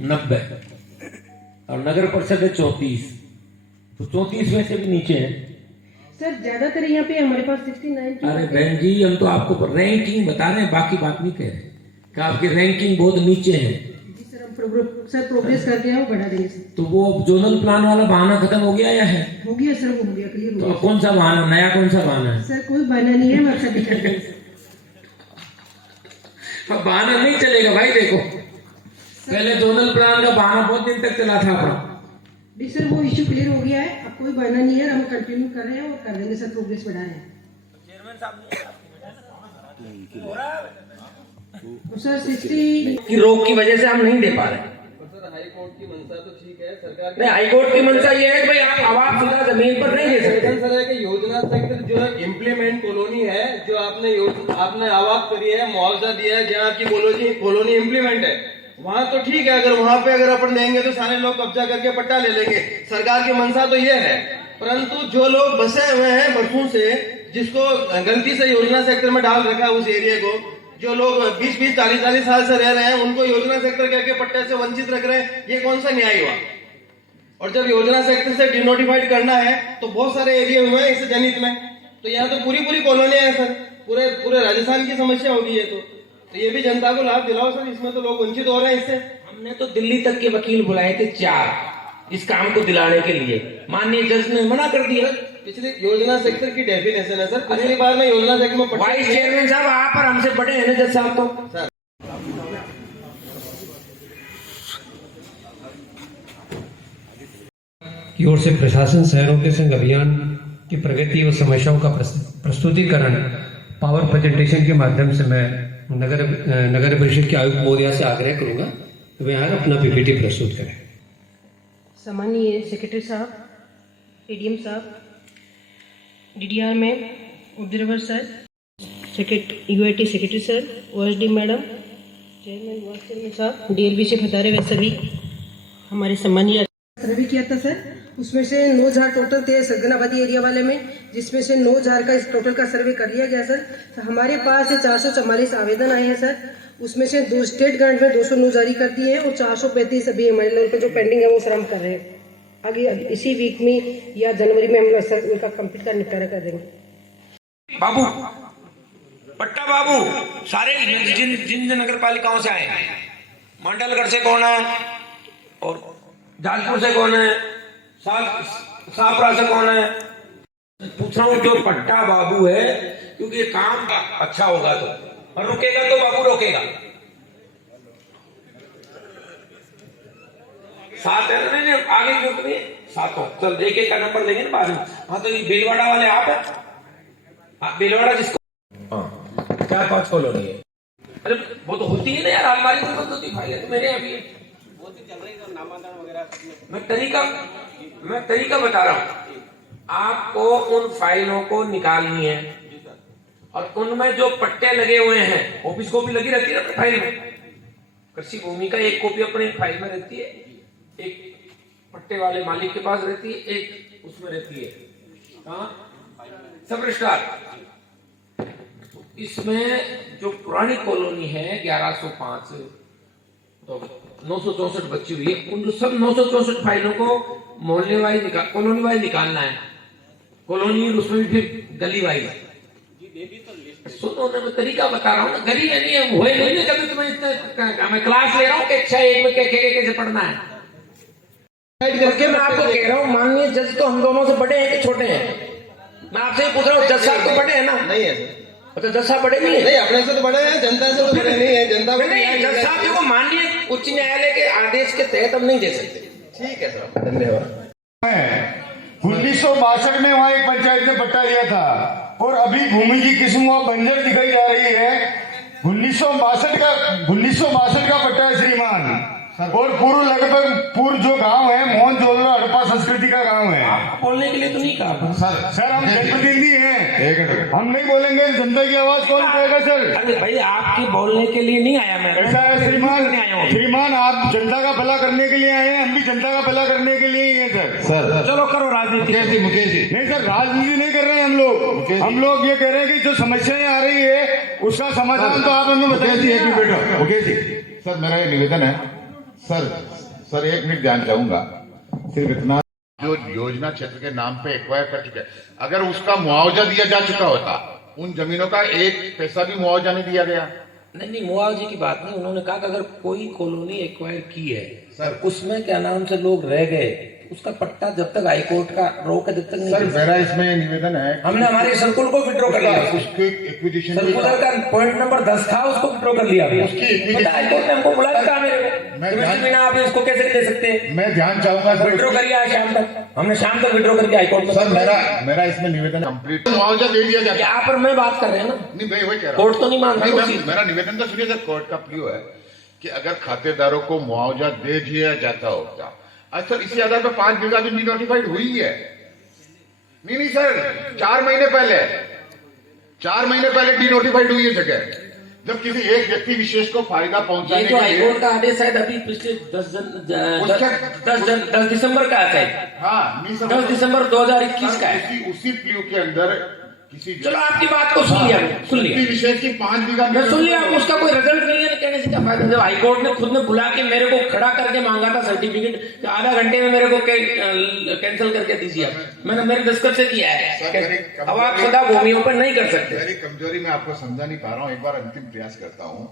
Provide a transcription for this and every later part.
90 और नगर परिषद है 34, तो 34 में से भी नीचे है सर। ज्यादातर यहाँ पे हमारे पास 69। अरे बहन जी, हम तो आपको रैंकिंग बता रहे हैं, बाकी बात नहीं कह रहे कि आपकी रैंकिंग बहुत नीचे है। जी सर, हम प्रोग्रेस करके हैं, वो बढ़ा देंगे सर। तो वो जोनल प्लान वाला बहाना खत्म हो गया या है? हो गया सर, वो हो गया, क्लियर हो तो गया। अब कौन सा बहाना, नया कौन सा बहाना है? सर कोई बहाना नहीं है, हम अच्छा भी कर देंगे सर। अब बहाना नहीं चलेगा भाई। देखो पहले जोनल प्लान का बहाना बहुत दिन तक चला था अपना। जी सर, वो इश्यू क्लियर हो गया है, अब कोई बहाना नहीं है, हम कंटिन्यू कर रहे हैं और कर देंगे सर, प्रोग्रेस बढ़ा रहे हैं। तो सर 60 की रोग की वजह से हम नहीं दे पा रहे। हाई कोर्ट की मंशा तो ठीक है, सरकार नहीं, हाई कोर्ट की मंशा ये है कि भाई आप आवाज सीधा जमीन पर नहीं दे सकते। सर है कि योजना सेक्टर जो है इम्प्लीमेंट कॉलोनी है, जो आपने आवाज करी है, मुआवजा दिया है, जहाँ आपकी कॉलोनी इम्प्लीमेंट है, वहाँ तो ठीक है। अगर वहाँ पे अगर अपन देंगे तो सारे लोग कब्जा करके पट्टा ले लेंगे। सरकार की मंशा तो ये है, परंतु जो लोग बसे हुए हैं बरसों से, जिसको गलती से योजना सेक्टर में डाल रखा है उस एरिया को, जो लोग 20-20, 40-40 साल से रह रहे हैं, उनको योजना सेक्टर करके पट्टे से वंचित रख रहे हैं, ये कौन सा न्याय हुआ? और जब योजना सेक्टर से डिनोटिफाइड करना है तो बहुत सारे एरिया हुए हैं इससे जनहित में, तो यहाँ तो पूरी कॉलोनियां है सर, पूरे राजस्थान की समस्या होगी ये तो ये भी जनता को लाभ दिलाओ सर, इसमें तो लोग वंचित हो रहे हैं इससे। हमने तो दिल्ली तक के वकील बुलाए थे 4 इस काम को दिलाने के लिए, माननीय जज ने मना कर दिया। पिछली योजना सेक्टर की डेफिनेशन है सर, पिछली बार में योजना सेक्टर में वाइस चेयरमैन साहब आप और हमसे बड़े हैं ना जज साहब तो सर। की ओर से प्रशासन शहरों के संग अभियान की प्रगति व समस्याओं का प्रस्तुतिकरण पावर प्रेजेंटेशन के माध्यम से मैं नगर परिषद के आयुक्त महोदया से आग्रह करूंगा कि वे यहाँ अपना पीपीटी प्रस्तुत करें। सम्मानीय सेक्रेटरी साहब, एडीएम साहब, DDR ma'am, observer sir, UIT secretary sir, OSD madam, chairman, vice chairman साहब, डीएलबी से पधारे हुए सभी हमारे सम्मानीय सर्वे किया था सर, उसमें से 9,000 टोटल थे सरगनाबादी एरिया वाले में, जिसमें से 9,000 का टोटल का सर्वे कर लिया गया सर। तो हमारे पास 444 आवेदन आए हैं सर, उसमें से 2 स्टेट गवर्नमेंट में 209 जारी कर दिए हैं और 435 अभी हमारे लेवल पर जो पेंडिंग है वो सर हम कर रहे हैं। आगे इसी वीक में या जनवरी में हम सर उनका कंप्लीट का निपटारा कर देंगे। बाबू पट्टा बाबू सारे जिन नगर पालिकाओं से आए, मंडलगढ़ से कौन है और जाजपुर से कौन है, सापरा से कौन है, पूछ रहा हूँ जो पट्टा बाबू है, क्योंकि ये काम अच्छा होगा तो, और रुकेगा तो बाबू रोकेगा। 7 है ना, नहीं आगे क्यों नहीं 7 हो, चल एक का नंबर लेंगे ना बाद में। हाँ तो ये भीलवाड़ा वाले आप है, आप भीलवाड़ा जिसको, हाँ 4-5 कॉलोनी है। अरे वो तो होती है ना यार, अलमारी में बंद होती फाइलें तो मेरे अभी मैं तरीका बता रहा हूं आपको। उन फाइलों को निकालनी है और उनमें जो पट्टे लगे हुए हैं, ऑफिस कॉपी लगी रहती है अपनी फाइल में, कृषि भूमि का एक कॉपी अपने फाइल में रहती है, एक पट्टे वाले मालिक के पास रहती है, एक उसमें रहती है सब रजिस्ट्रार। इसमें जो पुरानी कॉलोनी है 1105 तो 964 बची हुई है, उन सब 964 फाइलों को मोहल्ले वाइज कॉलोनी वाइज निकालना है, कॉलोनी उसमें भी फिर गली वाइज। सुनो मैं तरीका बता रहा हूँ ना, गरीब नहीं है वो नहीं, कभी तुम्हें इतना मैं क्लास ले रहा हूँ कि अच्छा एक में कैसे पढ़ना है करके मैं आपको कह रहा हूँ। माननीय जज तो हम दोनों से बड़े हैं कि छोटे हैं? मैं आपसे ही पूछ रहा हूँ, जज साहब तो बड़े हैं ना? नहीं है सर। अच्छा जज साहब बड़े नहीं है? नहीं, अपने से तो बड़े हैं, जनता से तो बड़े नहीं है। जनता को जज साहब देखो, माननीय उच्च न्यायालय के आदेश के तहत हम नहीं दे सकते। ठीक है सर, धन्यवाद। 1962 में वहाँ एक पंचायत ने पट्टा दिया था और अभी भूमि की किस्म वहाँ बंजर दिखाई जा रही है। 1962 का पट्टा है श्रीमान, और पूर्व जो गांव है मोहनजोदड़ो हड़प्पा संस्कृति का गांव है। बोलने के लिए तो नहीं कहा सर हम जनप्रतिनिधि हैं, हम नहीं बोलेंगे, जनता की आवाज कौन उठाएगा सर? अरे भाई आपके बोलने के लिए नहीं आया मैं, ऐसा है श्रीमान आप जनता का भला करने के लिए आए हैं, हम भी जनता का भला करने के लिए ही हैं सर। चलो करो राजनीति। मुकेश जी नहीं सर, राजनीति नहीं कर रहे हैं हम लोग ये कह रहे हैं कि जो समस्याएं आ रही है उसका समाधान तो आप हमें बताइए। मुकेश जी सर, मेरा ये निवेदन है सर 1 मिनट ध्यान चाहूंगा, सिर्फ इतना, जो योजना क्षेत्र के नाम पे एक्वायर कर चुके हैं, अगर उसका मुआवजा दिया जा चुका होता, उन जमीनों का एक पैसा भी मुआवजा नहीं दिया गया। नहीं, मुआवजे की बात नहीं, उन्होंने कहा कि अगर कोई कॉलोनी एक्वायर की है सर, उसमें क्या नाम से लोग रह गए, उसका पट्टा जब तक हाईकोर्ट का रोक है जब तक नहीं सर दे सकते। मेरा इसमें ये निवेदन है, हमने हमारे सर्कुलर को विड्रॉ कर लिया, उसके एक्विजिशन सर्कुलर का पॉइंट नंबर 10 था, उसको विड्रॉ कर लिया अभी। उसकी पता है, हाईकोर्ट ने हमको बुलाया था मेरे को, मैं कमिश्नर बिना आप इसको कैसे ले सकते हैं? मैं ध्यान चाहूंगा सर, विड्रॉ करिए आज शाम तक, हमने शाम तक विड्रॉ करके हाईकोर्ट में। सर मेरा इसमें निवेदन कंप्लीट मुआवजा दे दिया जाता। यहाँ पर मैं बात कर रहे हैं ना, नहीं मैं वही कह रहा हूँ, कोर्ट तो नहीं मान रहा नहीं, मेरा निवेदन तो सुनिए सर, कोर्ट का प्लीव है कि अगर खातेदारों को मुआवजा दे दिया जाता होता, अच्छा इसी आधार पर 5 बीघा भी नोटिफाइड हुई है। नहीं सर, 4 महीने पहले डी नोटिफाइड हुई है जगह, जब किसी एक व्यक्ति विशेष को फायदा ये पहुंचाने जो के लिए। हाईकोर्ट का आदेश है अभी पिछले 10 दिसंबर का आता है, हाँ, नहीं सर, 10 दिसंबर 2021 का है। उसी प्लीव के अंदर किसी चलो आपकी बात को सुन लिया, व्यक्ति विशेष की 5 बीघा मैं सुन लिया, उसका कोई रिजल्ट नहीं है कहने से क्या फायदा। जब हाईकोर्ट ने खुद ने बुला के मेरे को खड़ा करके मांगा था सर्टिफिकेट, आधा घंटे में मेरे को कैंसिल करके दीजिए, मैंने मेरे दस्तखत से किया है। अब आप सदा भूमियों पर नहीं कर सकते। मेरी कमजोरी मैं आपको समझा नहीं पा रहा हूँ, एक बार अंतिम प्रयास करता हूँ।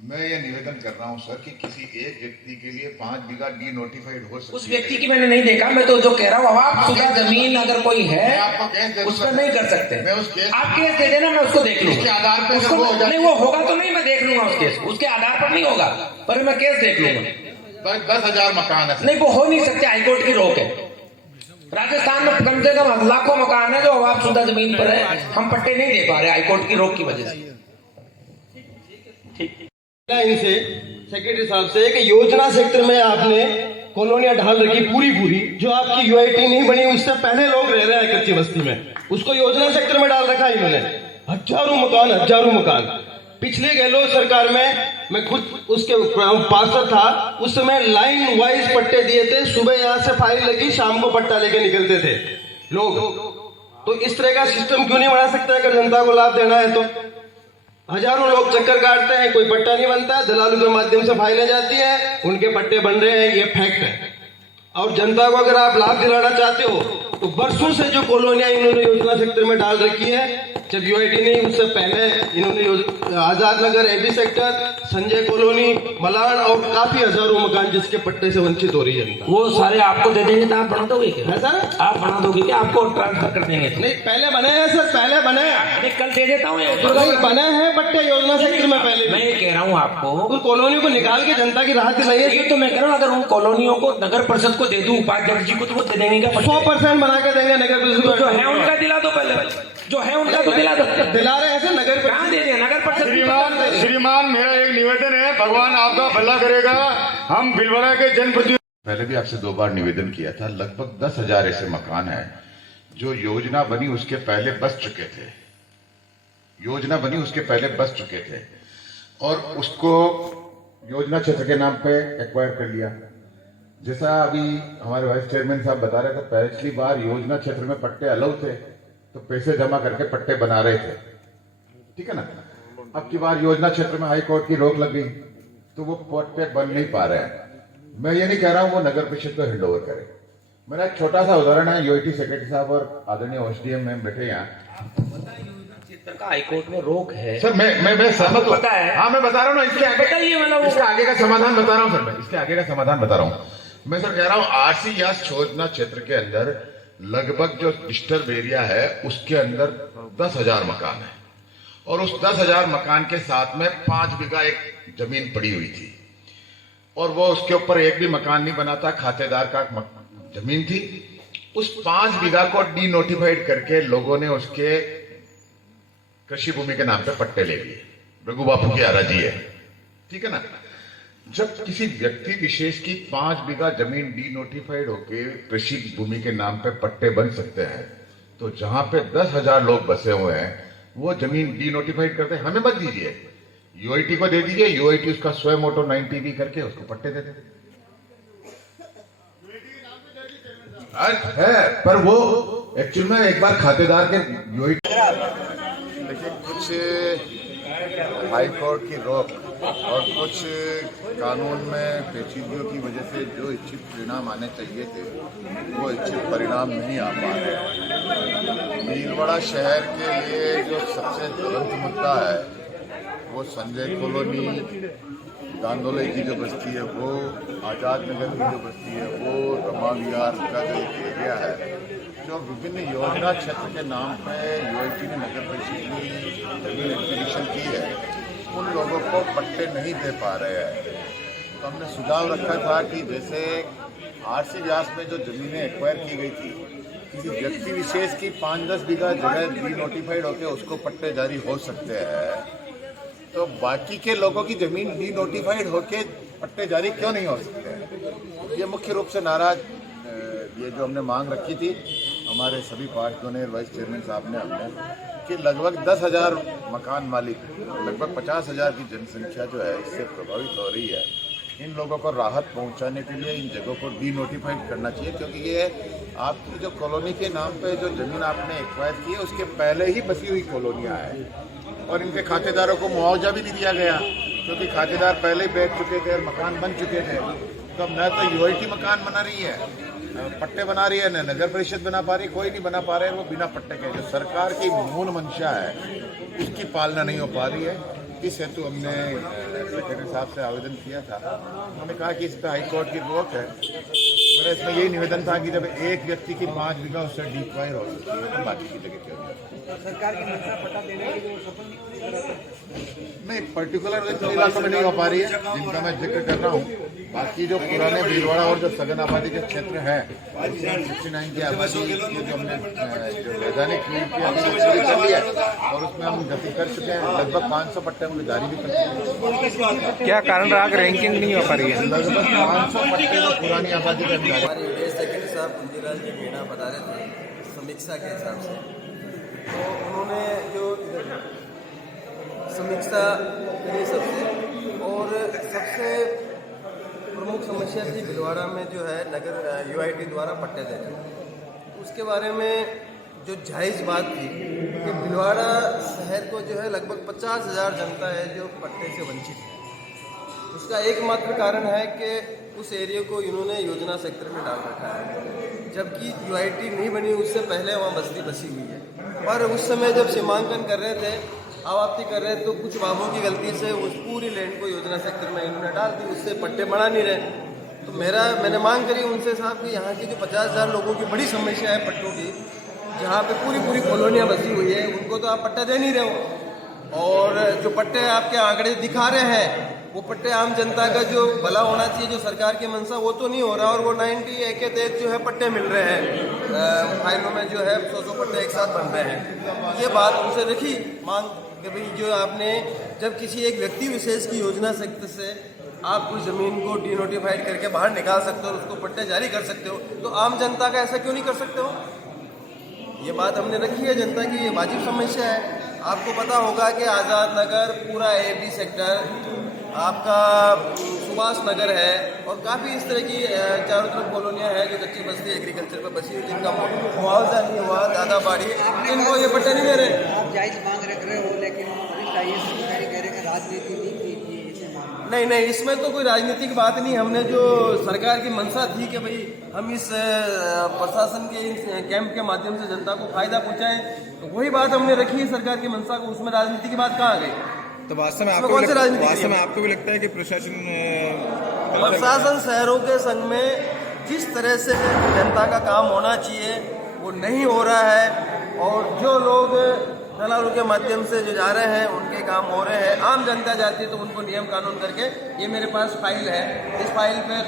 मैं ये निवेदन कर रहा हूँ सर कि किसी एक व्यक्ति के लिए 5 बीघा डी नोटिफाइड हो सकती है। उस व्यक्ति की मैंने नहीं देखा, मैं तो जो कह रहा हूँ अवाप शुदा जमीन अगर कोई है मैं आपको केस दे उस पर नहीं कर सकते। मैं उस केस आप केस दे देना, मैं उसको देख लूंगा। उसके आधार पर उसको वो हो जाए- नहीं, वो होगा तो नहीं, मैं देख लूंगा उस केस, उसके आधार पर नहीं होगा, पर मैं केस देख लूंगा। 10,000 मकान है। नहीं, वो हो नहीं सकते, हाईकोर्ट की रोक है। राजस्थान में कम से कम लाखों मकान है जो अवाप शुदा जमीन पर है, हम पट्टे नहीं दे पा रहे हाईकोर्ट की रोक की वजह से। इनसे सेक्रेटरी साहब से कि योजना सेक्टर में आपने कॉलोनियां ढाल रखी पूरी, जो आपकी यूआईटी नहीं बनी उससे पहले लोग रह रहे हैं कच्ची बस्ती में, उसको योजना सेक्टर में डाल रखा इन्होंने। हजारों मकान। पिछले गहलोत सरकार में मैं खुद उसके पार्षद था, उस समय लाइन वाइज पट्टे दिए थे, सुबह यहाँ से फाइल लगी, शाम को पट्टा लेके निकलते थे लोग। तो इस तरह का सिस्टम क्यों नहीं बना सकता अगर जनता को लाभ देना है तो? हजारों लोग चक्कर काटते हैं, कोई पट्टा नहीं बनता, दलालों के माध्यम से फाइलें जाती है, उनके पट्टे बन रहे हैं, ये फैक्ट है। और जनता को अगर आप लाभ दिलाना चाहते हो तो बरसों से जो कॉलोनियां इन्होंने योजना सेक्टर में डाल रखी है, जब यूआईटी नहीं उससे पहले इन्होंने Azad Nagar, AB sector, Sanjay colony, Malan और काफी हजारों मकान जिसके पट्टे से वंचित हो रही है जनता। वो सारे आपको दे देंगे तो आप बना दोगे क्या? है सर? आप बना दोगे क्या? आपको ट्रांसफर कर देंगे? नहीं, पहले बने हैं सर, पहले बने हैं। अरे कल दे देता हूँ, नहीं, बने हैं पट्टे योजना सेक्टर में पहले। मैं ये कह रहा हूँ आपको, उन कॉलोनियों को निकाल के जनता की राहत दिलाइए। ये तो मैं कह रहा हूँ, अगर उन कॉलोनियों को नगर परिषद को दे दूं, उपाध्यक्ष जी को, तो वो दे देंगे क्या? 100% बना के देंगे नगर परिषद को। जो है उनका दिला दो, पहले जो है उनका तो दिला दो। दिला रहे हैं सर नगर कहाँ परिषद। दे दें? नगर परिषद। श्रीमान मेरा एक निवेदन है, भगवान आपका भला करेगा। हम भिलवाड़ा के जनप्रतिनिधि, पहले भी आपसे 2 बार निवेदन किया था, लगभग 10,000 ऐसे मकान हैं जो योजना बनी उसके पहले बस चुके थे, और उसको योजना क्षेत्र के नाम पे एक्वायर कर लिया। जैसा अभी हमारे वाइस चेयरमैन साहब बता रहे थे, पिछली बार योजना क्षेत्र में पट्टे अलाउ थे तो पैसे जमा करके पट्टे बना रहे थे, ठीक है ना। अब की बार योजना क्षेत्र में हाई कोर्ट की रोक लग गई तो वो पट्टे बन नहीं पा रहे हैं। मैं ये नहीं कह रहा हूं वो नगर परिषद को हैंड ओवर करे। मेरा एक छोटा सा उदाहरण है, यूआईटी सेक्रेटरी साहब और आदरणीय ओएसडीएम में बैठे यहाँ, हाईकोर्ट में रोक है सर मैं सहमत हूं। पता है? हाँ मैं बता रहा हूँ ना, बताइए, मतलब इसके आगे का समाधान बता रहा हूँ सर, मैं इसके आगे का समाधान बता रहा हूँ। मैं सर कह रहा हूँ आरसी या योजना क्षेत्र के अंदर लगभग जो डिस्टर्ब एरिया है उसके अंदर 10,000 मकान है, और उस 10,000 मकान के साथ में 5 बीघा एक जमीन पड़ी हुई थी, और वो उसके ऊपर एक भी मकान नहीं बना था, खातेदार का जमीन थी। उस 5 बीघा को डी नोटिफाइड करके लोगों ने उसके कृषि भूमि के नाम पे पट्टे ले लिए। रघु बापू की आराजी है, ठीक है ना। जब किसी व्यक्ति विशेष की 5 बीघा जमीन डी नोटिफाइड होके कृषि भूमि के नाम पे पट्टे बन सकते हैं, तो जहां पे 10,000 लोग बसे हुए हैं वो जमीन डी नोटिफाइड करते हैं, हमें मत दीजिए, यूआईटी को दे दीजिए, यूआईटी उसका स्वयं ऑटो 9TV करके उसको पट्टे दे दे। है पर वो एक्चुअल में एक बार खातेदार के यूआईटी, देखिए कुछ हाई कोर्ट की रोक और कुछ कानून में पेचीदगियों की वजह से जो इच्छित परिणाम आने चाहिए थे वो इच्छित परिणाम नहीं आ पा रहे। भीलवाड़ा शहर के लिए जो सबसे ज्वलंत मुद्दा है वो संजय कॉलोनी, गांदोले की जो बस्ती है वो, आजाद नगर की जो बस्ती है वो, रमा विहार का जो एक एरिया है जो विभिन्न योजना क्षेत्र के नाम पे यूएटी ने नगर परिषद की जमीन एक्विजिशन की है, उन लोगों को पट्टे नहीं दे पा रहे हैं। तो हमने सुझाव रखा था कि जैसे आरसी व्यास में जो जमीनें एक्वायर की गई थी, किसी व्यक्ति विशेष की 5-10 बीघा जगह डी नोटिफाइड होकर उसको पट्टे जारी हो सकते हैं, तो बाकी के लोगों की जमीन डी नोटिफाइड होके पट्टे जारी क्यों नहीं हो सकते? ये मुख्य रूप से नाराज ये जो हमने मांग रखी थी हमारे सभी पार्षदों ने, वाइस चेयरमैन साहब ने, हमने कि लगभग 10,000 मकान मालिक, लगभग 50,000 की जनसंख्या जो है इससे प्रभावित हो रही है। इन लोगों को राहत पहुंचाने के लिए इन जगहों को डी नोटिफाइड करना चाहिए, क्योंकि ये आपकी जो कॉलोनी के नाम पे जो जमीन आपने एक्वायर की है उसके पहले ही बसी हुई कॉलोनियाँ हैं और इनके खातेदारों को मुआवजा भी नहीं दिया गया, क्योंकि खातेदार पहले ही बैठ चुके थे और मकान बन चुके थे। तो अब न तो यूआईटी मकान बना रही है, पट्टे बना रही है, न नगर परिषद बना पा रही, कोई नहीं बना पा रहे हैं वो बिना पट्टे के। जो सरकार की मूल मंशा है उसकी पालना नहीं हो पा रही है। इस हेतु हमने सेक्रेटरी साहब से आवेदन किया था। उन्होंने कहा कि इस पर हाईकोर्ट की रोक है। मेरा इसमें यही निवेदन था कि जब एक व्यक्ति की 5 बीघा उससे डिक्वायर हो सकती है तो बाकी की जगह क्यों सरकार की मंशा पट्टा देने की जो सफल नहीं, पर्टिकुलर इलाकों में नहीं हो पा रही है जिनका मैं जिक्र कर रहा हूँ। बाकी जो पुराने भीलवाड़ा और जो सघन आबादी के क्षेत्र है, 69 की आबादी की जो हमने जो वैधानिक नीति की हमने पूरी कर ली है और उसमें हम गति कर चुके हैं। लगभग 500 पट्टे हमने जारी भी कर चुके हैं। क्या कारण रहा रैंकिंग नहीं हो पा रही है? लगभग 500 पट्टे जो पुरानी आबादी के अंदर हमारे विदेश सेक्रेटरी साहब कुंजीलाल जी मीणा बता रहे थे समीक्षा के हिसाब से, तो उन्होंने जो समीक्षा करी सबसे, और सबसे प्रमुख समस्या थी भीलवाड़ा में जो है नगर यूआईटी द्वारा पट्टे देने। उसके बारे में जो जायज़ बात थी कि भीलवाड़ा शहर को जो है लगभग 50,000 जनता है जो पट्टे से वंचित है। उसका एकमात्र कारण है कि उस एरिया को इन्होंने योजना सेक्टर में डाल रखा है, जबकि यूआईटी नहीं बनी उससे पहले वहाँ बस्ती बसी हुई है। पर उस समय जब सीमांकन कर रहे थे, आवाप्ति कर रहे, तो कुछ बाबुओं की गलती से उस पूरी लैंड को योजना सेक्टर में इन्होंने डाल दी, उससे पट्टे बना नहीं रहे। तो मैंने मांग करी उनसे साहब कि यहाँ की जो 50,000 लोगों की बड़ी समस्या है पट्टों की, जहाँ पे पूरी कॉलोनियाँ बसी हुई है, उनको तो आप पट्टा दे नहीं रहे हो। और जो पट्टे आपके आंकड़े दिखा रहे हैं वो पट्टे आम जनता का जो भला होना चाहिए, जो सरकार की मंशा, वो तो नहीं हो रहा। और वो 90 के तहत जो है पट्टे मिल रहे हैं, फाइलों में जो है 100 पट्टे एक साथ बन रहे हैं। ये बात उनसे रखी मांग कि भाई जो आपने जब किसी एक व्यक्ति विशेष की योजना सेक्टर से आप उस जमीन को डी नोटिफाइड करके बाहर निकाल सकते हो और उसको पट्टे जारी कर सकते हो, तो आम जनता का ऐसा क्यों नहीं कर सकते हो? ये बात हमने रखी है, जनता की ये वाजिब समस्या है। आपको पता होगा कि आज़ाद नगर, पूरा AB सेक्टर, आपका सुभाष नगर है और काफ़ी इस तरह की चारों तरफ कॉलोनियाँ हैं जो कच्ची बस्ती एग्रीकल्चर पर बसी हुई, जिनका मुआवजा नहीं हुआ, ज़्यादा बाढ़ी, इनको ये पट्टे नहीं दे रहे। आप जायज मांग रख रहे हो, लेकिन सरकारी कह रहे हैं राजनीति नहीं की नहीं, इसमें तो कोई राजनीतिक बात नहीं। हमने जो सरकार की मंशा थी कि भाई हम इस प्रशासन के इन कैंप के माध्यम से जनता को फायदा पहुंचाएं, तो वही बात हमने रखी है सरकार की मंशा को। उसमें राजनीति की बात कहाँ आ गई? तो वास्तव में आपको भी लगता है कि प्रशासन शहरों के संग में जिस तरह से जनता का काम होना चाहिए वो नहीं हो रहा है, और जो लोग दलालों के माध्यम से जो जा रहे हैं उनके काम हो रहे हैं। आम जनता जाती है तो उनको नियम कानून करके, ये मेरे पास फाइल है, इस फाइल पर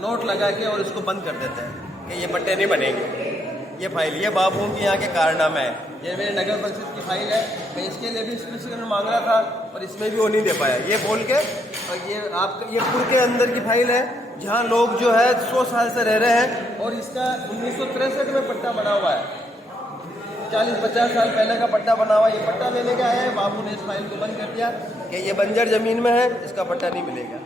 नोट लगा के और इसको बंद कर देते हैं कि ये पट्टे नहीं बनेंगे। ये फाइल, ये बाबुओं की यहाँ के कारनामे है। ये मेरे नगर परिषद की फाइल है, मैं इसके लिए भी स्पेसिफिक मांग रहा था पर इसमें भी वो नहीं दे पाया, ये बोल के। और ये आपका ये पुर के अंदर की फाइल है जहाँ लोग जो है 100 साल से रह रहे हैं और इसका 1963 में पट्टा बना हुआ है, 40-50 साल पहले का पट्टा बना हुआ। ये पट्टा लेने के आए हैं, बाबू ने इस फाइल को बंद कर दिया कि ये बंजर जमीन में है, इसका पट्टा नहीं मिलेगा।